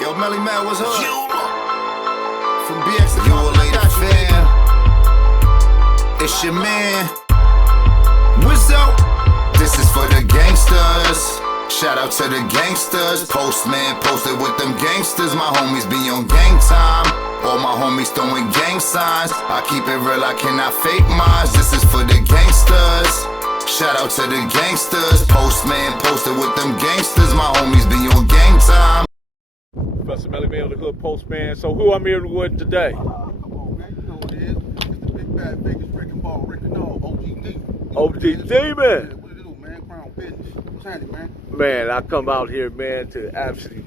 Yo, Melly Man, what's up? From BX to UNHOLY fan. It's your man. What's up? This is for the gangsters. Shout out to the gangsters. Postman posted with them gangsters. My homies be on gang time. All my homies throwing gang signs. I keep it real, I cannot fake mines. This is for the gangsters. Shout out to the gangsters. Postman posted with them gangsters. My homies be on gang time. Professor Melly Man, the Hood Postman. So who I'm here with today? Come on, man. You know what it is. It's the big bad Vegas breaking ball, Rick and all, OGD. OGD, man. Yeah, what it do, man? Crown business. What's happening, man? Man, I come out here, man, to actually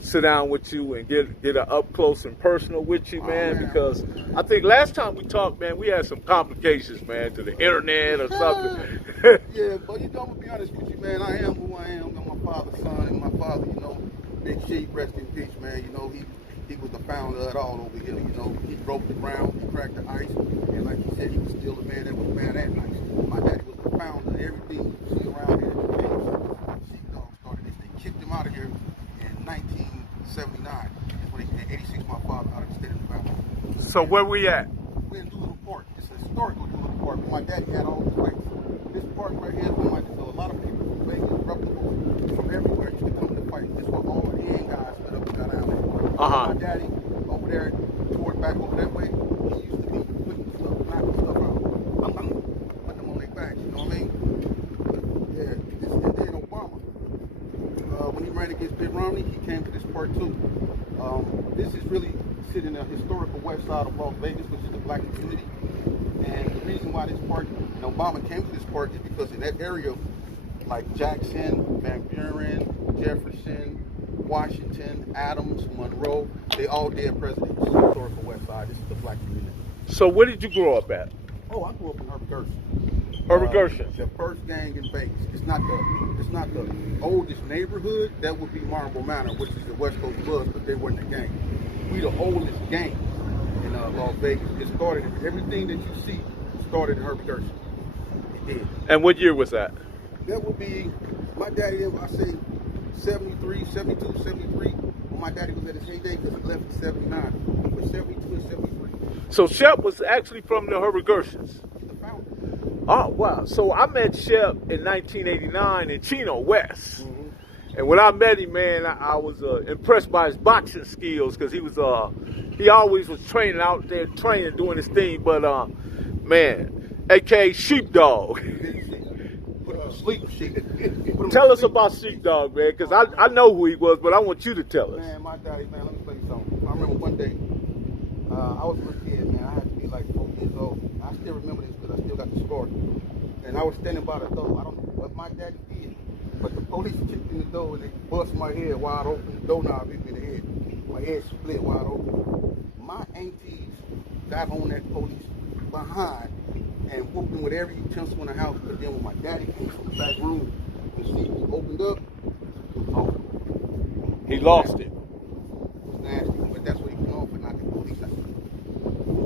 sit down with you and get an up close and personal with you, man, because I think last time we talked, man, we had some complications, man, to the internet or something. Yeah, but you know, I'm gonna be honest with you, man. I am who I am. I'm my father's son, and my father, you know, Big Sheep, rest in peace, man. You know, he was the founder of it all over here. You know, he broke the ground, he cracked the ice, and like he said, he was still the man that was mad at night. My daddy was the founder of everything you see around here. Sheepdog started this. They kicked him out of here in 1979. That's when in 86, my father out of the state of Nevada. So where we at? We're in Doolittle Park. It's a historical Doolittle Park. My daddy had all the rights. This park right here is where a lot of people from Vegas, replicants from everywhere used to come to fight. This is where all the hand guys stood up and got down there. My daddy over there, toward back over that way, he used to be putting stuff, knocking stuff out. Putting them on their backs, you know what I mean? Yeah, and then Obama, when he ran against Mitt Romney, he came to this park too. This is really sitting in the historical west side of Las Vegas, which is the black community. And the reason why this park, and Obama came to this park is because in that area, like Jackson, Van Buren, Jefferson, Washington, Adams, Monroe, they all dead presidents. This is the historical west side. This is the black community. So where did you grow up at? Oh, I grew up in Herbert Gerson. Herbert Gerson. The first gang in Vegas. It's not the oldest neighborhood. That would be Marble Manor, which is the West Coast Bloods, but they weren't a gang. We the oldest gang in Las Vegas. It started, everything that you see started in Herbert Gerson. It did. And what year was that? That would be, my daddy, I say 73, 72, 73. When my daddy was at his heyday, because he left in 79. But 72 and 73. So Shep was actually from the Herbert Gersons. The founder. Oh, wow. So I met Shep in 1989 in Chino West. And when I met him, man, I was impressed by his boxing skills because he always was training out there, doing his thing. But, man, a.k.a. Sheepdog. Tell us about Sheepdog, man, because I know who he was, but I want you to tell us. Man, my daddy, man, let me tell you something. I remember one day, I was a little kid, man. I had to be like 4 years old. I still remember this because I still got the scar. And I was standing by the door. I don't know what my daddy did, but the police kicked in the door and they bust my head wide open. The doorknob hit me in the head. My head split wide open. My aunties got on that police behind and whooped him with every utensil in the house. But then when my daddy came from the back room and see me opened up, he lost it. It was nasty, but that's what he went on for knocking the police out. It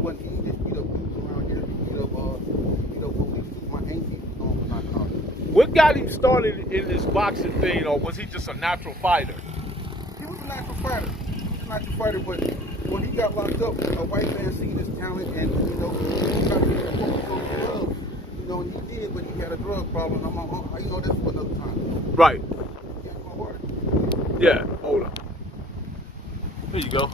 wasn't he just beat up dudes around here, beat up police. My aunties was on for knocking out. What got him started in this boxing thing, or was he just a natural fighter? He was a natural fighter. But when he got locked up, a white man seen his talent and, he got drugs. And he did, but he had a drug problem. I'm like, that's for another time. Right. Yeah, Yeah, hold on. Here you go.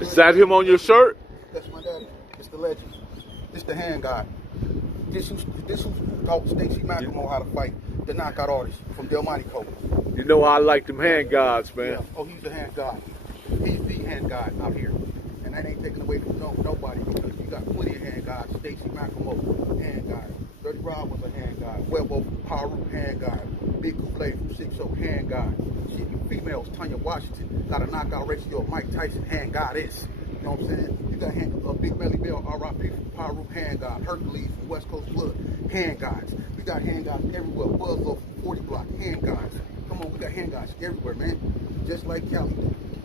Is that him on your shirt? That's my daddy. It's the legend. It's the hand guy. This who taught Stacey McLemore how to fight the knockout artist from Del Monte Code. You know I like them hand guards, man. Yeah. Oh, he's the hand guy. He's the hand guy out here. And that ain't taken away from nobody because you got plenty of hand guys. Stacey McLemore, hand guy. 30 Rob was a hand guy. Webo from Paru, hand guy. Big Kool-Aid from 6-0, hand guy. Shit, females, TANYA Washington, got a knockout ratio of Mike Tyson, hand goddess. You know what I'm saying? You got Big Belly Bell, R.I.P. from Paru, hand god. Hercules from West Coast Blood, hand guys. We got hand guys everywhere. Buzzlo from 40 Block, hand guys. Come on, we got hand guys everywhere, man. Just like Cali.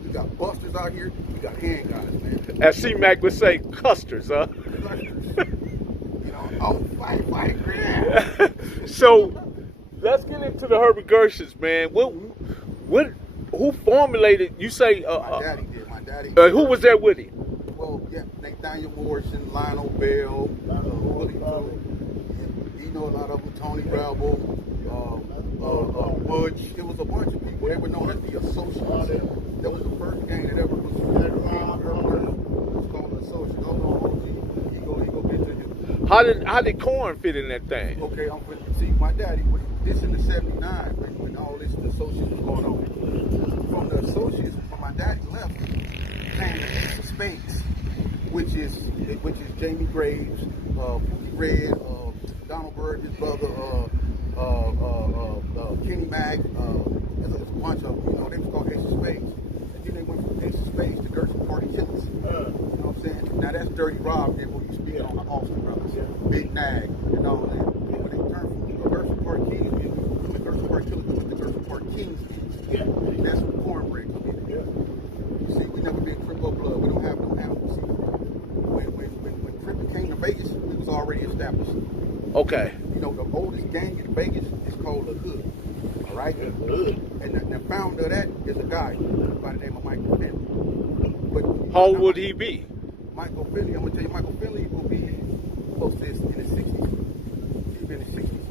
We got busters out here. We got hand guys, man. As C-Mac would say, custers, huh? You know, oh, fight, man. So, let's get into the Herbert Gersons, man. Who formulated? You say my daddy did. My daddy. Who was there with him? Well, yeah, Nathaniel Morrison, Lionel Bell, Willie Joe. You know a lot of them. Tony Rabble, Butch. It was a bunch of people. They were known as the Associates. That was the first gang that ever was called the Associates. He go get to you. How did Corn fit in that thing? Okay, I'm going to see my daddy. This in the '79 when all this the Associates was going on. From the Associates, when my daddy left, came the Ace of Spades, which is Jamie Graves, Pookie Red, Donald Byrd, his brother, Kenny Mack. There's a bunch of them. You know, they was called Ace of Spades. And then they went from Ace of Spades to Gerson Party Killers. You know what I'm saying? Now that's Dirty Rob there, what you speak on the Austin Brothers, Big Nag, and all that. And when they turned from the Gerson Party Kingsmen, the Gerson Party Killers to the Gerson Party Kingsmen. That's where Cornbread come in. You see, we never been Crip or Blood. We don't have no animals. See, when Crip came to Vegas, it was already established. Okay. You know, the oldest gang in Vegas is called the Hood. All right? The Hood. And the founder of that is a guy by the name of Michael Finley. But how old would he be? Michael Finley, I'm going to tell you, Michael Finley will be close to this in the 60s. He'll be in the 60s.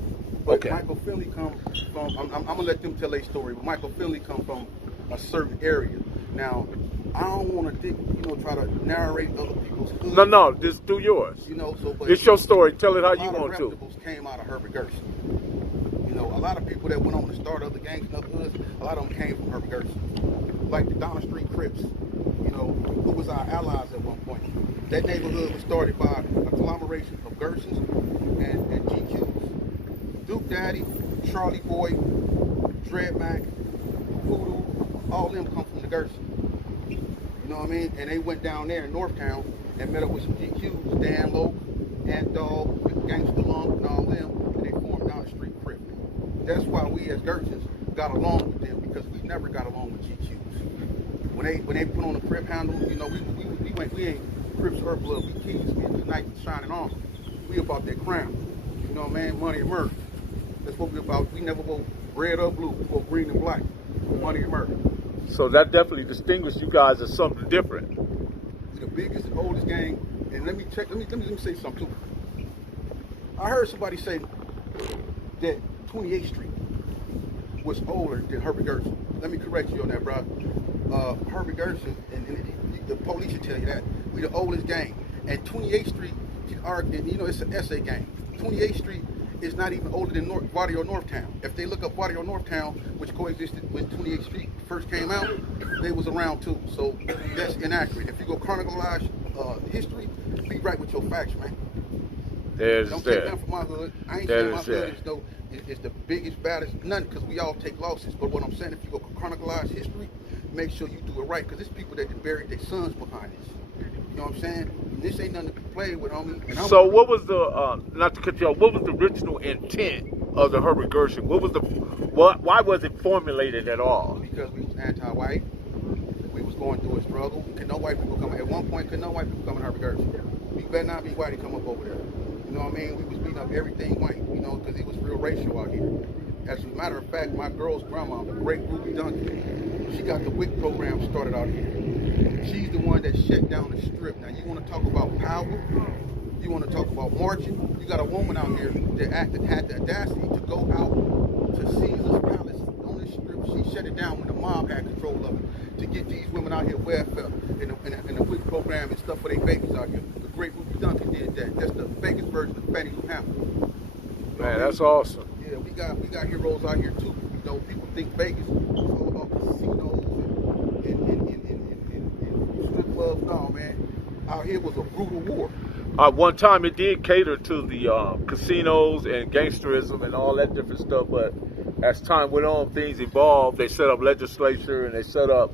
But okay. Michael Finley comes from, I'm going to let them tell their story, but Michael Finley comes from a certain area. Now, I don't want to, try to narrate other people's hoods. No, just do yours. You know, so but it's your story. Tell it how you want to. Came out of Herbert Gerson. You know, a lot of people that went on to start other gangs and other hoods, a lot of them came from Herbert Gerson. Like the Donna Street Crips, you know, who was our allies at one point. That neighborhood was started by a conglomeration of Gersons and GQs. Duke Daddy, Charlie Boy, Dread Mac, Voodoo, all of them come from the Gerson. You know what I mean? And they went down there in Northtown and met up with some GQs, Dan Loke, Ant Dog, Gangsta Lump, and all them, and they formed Donna Street Crip. That's why we as Gersons got along with them, because we never got along with GQs. When they put on the Crip handle, you know, we ain't Crips or Blood, we Kingsmen, the knight shining armor. We about that crown. You know what I mean? Money and murder. That's what we about. We never vote red or blue, we vote green and black. Money and murder. So that definitely distinguishes you guys as something different. We're the biggest and oldest gang. And let me say something too. I heard somebody say that 28th Street was older than Herbert Gerson. Let me correct you on that, bro. Herbert Gerson, and the police should tell you that. We the oldest gang. And 28th Street, you know, it's an SA gang. 28th Street is not even older than Barrio Northtown. If they look up Barrio Northtown, which coexisted when 28th Street first came out, they was around too. So that's inaccurate. If you go chronologize history, be right with your facts, man. Don't take that from my hood. I ain't saying my hood is the biggest, baddest, nothing, because we all take losses. But what I'm saying, if you go chronologize history, make sure you do it right, because there's people that buried their sons behind this. You know what I'm saying? This ain't nothing to be played with, homie. So what was the, not to cut you off, what was the original intent of the Herbert Gerson? Why was it formulated at all? Because we was anti-white. We was going through a struggle. Could no white people come, at one point, could no white people come in Herbert Gerson? We better not be white and come up over there. You know what I mean? We was beating up everything white, you know, because it was real racial out here. As a matter of fact, my girl's grandma, the great Ruby Duncan, she got the WIC program started out here. She's the one that shut down the strip. Now, you want to talk about power? You want to talk about marching? You got a woman out here that had the audacity to go out to Caesar's Palace on the strip. She shut it down when the mob had control of it, to get these women out here welfare in the WIC program and stuff for their babies out here. The great Ruby Duncan did that. That's the Vegas version of Fannie Lou Hampton. Man, that's awesome. Yeah, we got heroes out here too. You know, people think Vegas is all about casinos and strip clubs. No, man. Out here was a brutal war. One time it did cater to the casinos and gangsterism and all that different stuff, but as time went on, things evolved. They set up legislature and they set up,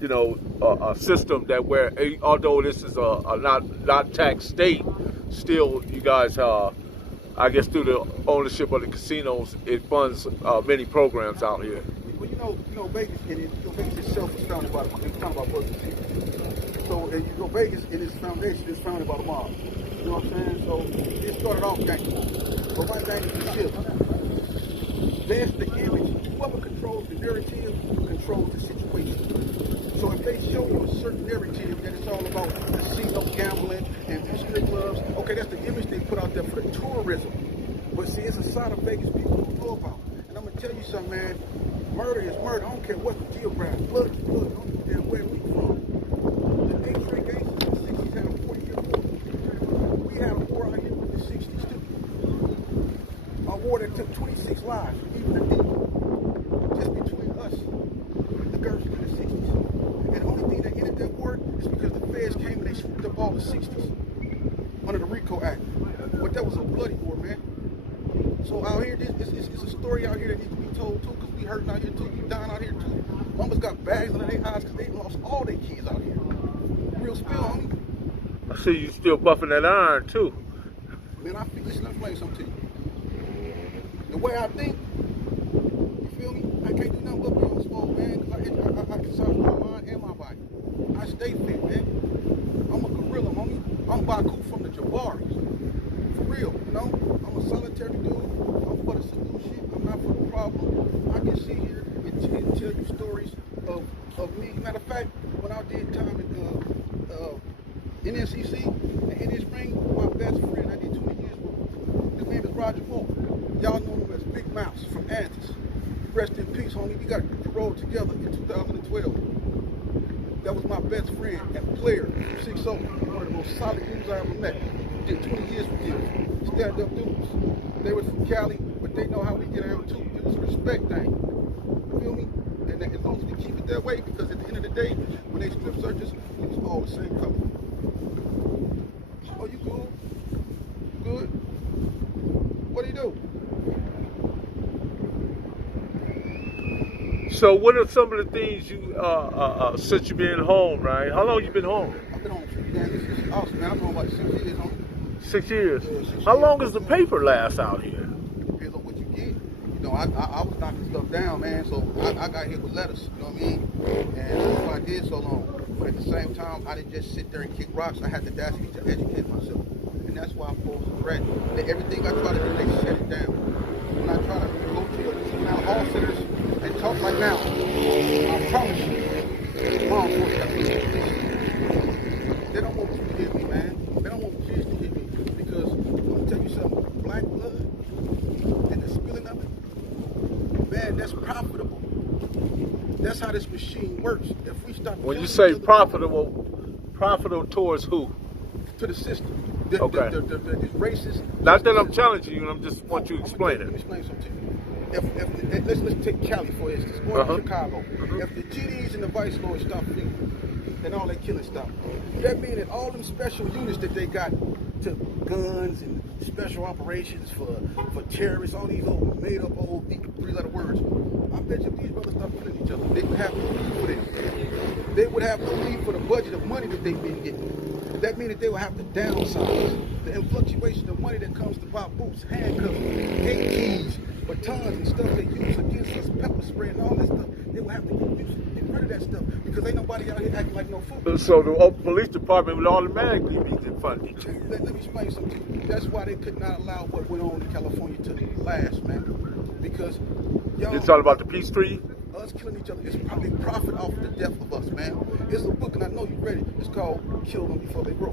you know, a system that where, although this is a not tax state, still you guys, I guess through the ownership of the casinos, it funds many programs out here. Well, you know, Vegas, Vegas itself was founded by Brooklyn. So, and you know, Vegas in its foundation is founded by the mob. You know what I'm saying? So, it started off gangster. But my thing is the shift. There's the image. Whoever controls the narrative controls the situation. So, if they show you a certain narrative that it's all about casino gambling and strip clubs, okay, that's the image they put out there for the tourism. But see, it's a side of Vegas people don't know about. And I'm going to tell you something, man. Murder is murder. I don't care what the geography. Blood is blood. I don't care where we from. The X-ray gangsters in the 60s had a 40-year war. We had a war out here with the 60s too. A war that took 26 lives, even the deep. Just between us, the Gerson in the 60s. And the only thing that ended that war is because the feds came and they swooped up all the 60s under the RICO Act. But that was a bloody war, man. So out here, it's a story out here that needs to be told too, because we hurting out here too, we dying out here too. Mamas got bags under their eyes because they lost all their kids out here. Real spill, homie. I see you still buffing that iron too. Man, listen, let me explain something to you. The way I think, you feel me? I can't do nothing but be on the swole, man, because I exercise my mind and my body. I stay fit, man. I'm a gorilla, homie. I'm Baku from the Jabaris. For real, you know? I'm a solitary dude. I'm for the solution. I'm not for the problem. I can sit here and tell you stories of me. Matter of fact, when I did time in NCC, and in this ring, my best friend, I did 20 years with. His name is Roger Moore. Y'all know him as Big Mouse from Antis. Rest in peace, homie. We got paroled together in 2012. That was my best friend and player from 6-0. One of the most solid dudes I ever met. Did 20 years with him. Stand-up dudes. They was from Cali, but they know how we get around too. It was a respect thing. You feel me? And as long as we keep it that way, because at the end of the day, when they strip search us, we was all the same color. Oh, you cool? Good? What do you do? So what are some of the things you, since you've been home, right? How long you been home? I've been home for man. This is awesome, man. I've been home about 6 years, homie. 6 years? Yeah, 6 How years. long does the paper last out here? Depends on what you get. You know, I was knocking stuff down, man, so I got hit with letters, you know what I mean? And that's why I did so long. But at the same time, I didn't just sit there and kick rocks. I had the audacity to educate myself. And that's why I posed a threat. That everything I try to do, they shut it down. When I try to go to the juvenile hall centers and talk like now, I promise you, law enforcement, they don't want you to hear me, man. They don't want kids to hear me. Because I'm going to tell you something, black blood and the spilling of it, man, that's profitable. That's how this machine works. If we stop When you say profitable towards who? to the system. Okay. The racist. Not that I'm challenging you, I just want you to explain Let me it. explain something to you. Let's take Cali for instance, or Chicago. If the GDs and the vice lords stop fleeing, then all that killing stop. That means that all them special units that they got to guns and special operations for terrorists, all these old made up old 3-letter words. I bet you these brothers stop killing each other. They would have no need for them. They would have no need for the budget of money that they've been getting. That means that they will have to downsize. The influctuation of money that comes to buy boots, handcuffs, gate keys, batons and stuff they use against us, pepper spray and all that stuff, they will have to get rid of that stuff because ain't nobody out here acting like no fool. So the police department would automatically be defunded. Let me explain something to you. That's why they could not allow what went on in California to last, man. Because y'all... You're talking about the peace treaty? Us killing each other is probably profit off the death of us, man. It's a book, and I know you read it. It's called Kill Them Before They Grow.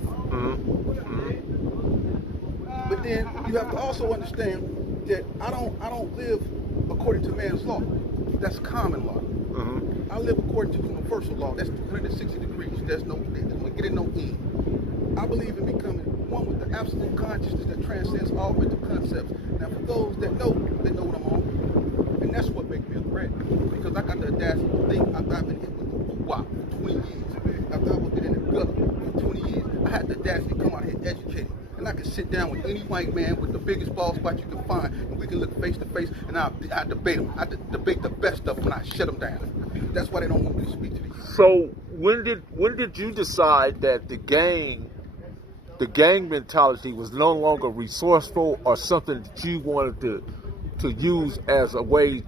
But then you have to also understand that I don't live according to man's law. That's common law. I live according to universal law. That's 360 degrees. There's no getting no end. I believe in becoming one with the absolute consciousness that transcends all mental concepts. Now, for those that know what I'm on. And that's what makes me a threat. Because I got the audacity to think I've been hit with the wop for 20 years. After I've been in the gutter for 20 years, I had the audacity to come out here educated. sit down with any white man with the biggest ball spot you can find, and we can look face to face, and I debate them. I debate the best of them, and I shut them down. That's why they don't want me to speak to these. So when did you decide that the gang mentality was no longer resourceful or something that you wanted to use as a way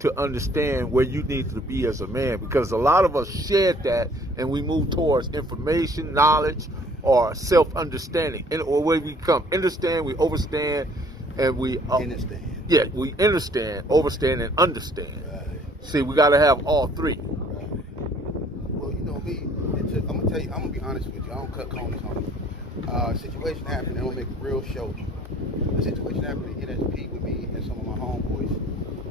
to understand where you need to be as a man? Because a lot of us shared that and we move towards information, knowledge, or self-understanding. Or where we come, understand, we overstand, and we understand. Yeah, we understand, overstand, and understand. Right. See, we got to have all three. Right. Well, you know me. I'm gonna tell you. I'm gonna be honest with you. I don't cut corners on it. Situation happened. They don't make a real show. The situation happened at NHP with me and some of my homeboys.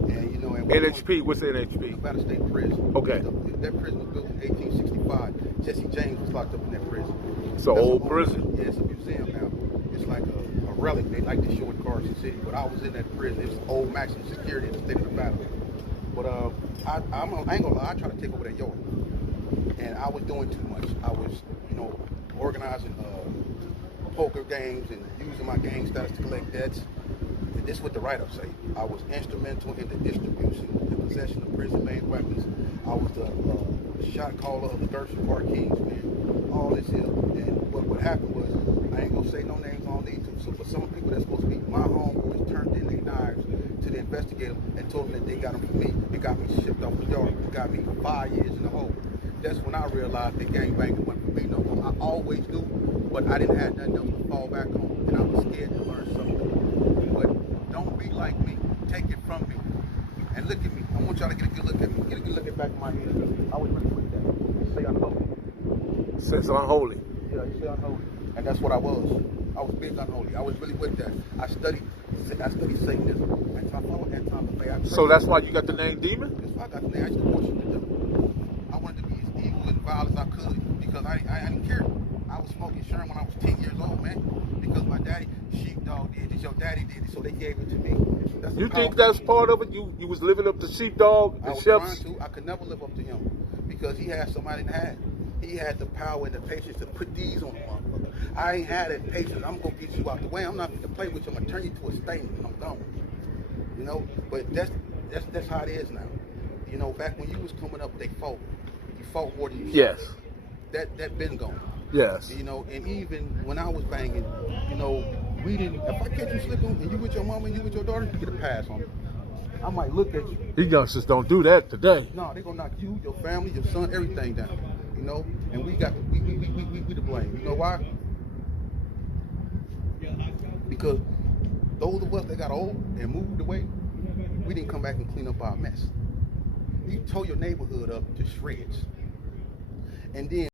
And you know, NHP. What's NHP? Nevada State Prison. Okay. That prison was built in 1865. Jesse James was locked up in that prison. It's an old prison. Yeah, it's a museum now. It's like a relic. They like to show in Carson City. But I was in that prison. It was old maximum security in the state of Nevada. But I ain't gonna lie. I tried to take over that yard, and I was doing too much. I was, you know, organizing poker games and using my gang status to collect debts. And this is what the write-up say. I was instrumental in the distribution and possession of prison-made weapons. I was the shot caller of the Gerson Park Kingsmen. All this here. And what happened was, I ain't gonna say no names, I don't need to. So for some people that's supposed to be my homeboys turned in their knives to the investigator and told them that they got them from me. It got me shipped off the yard. It got me 5 years in the hole. That's when I realized that gang banging wasn't for me no more. I always knew, but I didn't have nothing else to fall back on. And I was scared to learn something. But don't be like me. Take it from me. And look at me. I want y'all to get a good look at me. Get a good look at the back of my head. I was really with that. Say unholy. Since unholy. Yeah, you say unholy. And that's what I was. I was big unholy. I was really with that. I studied Satanism. So that's why you got the name Demon? That's why I got the name. I used to worship the devil. I wanted to be as evil and vile as I could because I didn't care. I was smoking Sherm when I was 10 years old, man. Because my daddy, sheepdog did it, your daddy did it, so they gave it to me. You think that's part of it? You was living up to sheepdog? I was trying to. I could never live up to him because he had somebody that had. He had the power and the patience to put these on the motherfucker. I ain't had that patience. I'm gonna get you out the way. I'm not gonna play with you. I'm gonna turn you to a stain and I'm gone. You know, but that's how it is now. You know, back when you was coming up, they fought. You fought more than you. Yes. That been gone. Yes. You know, and even when I was banging, you know, we didn't. If I catch you slipping and you with your mama and you with your daughter, you get a pass on it. I might look at you. These youngsters don't do that today. No, they gonna knock you, your family, your son, everything down. You know, and we got we to blame. You know why? Because those of us that got old and moved away, we didn't come back and clean up our mess. You tore your neighborhood up to shreds. And then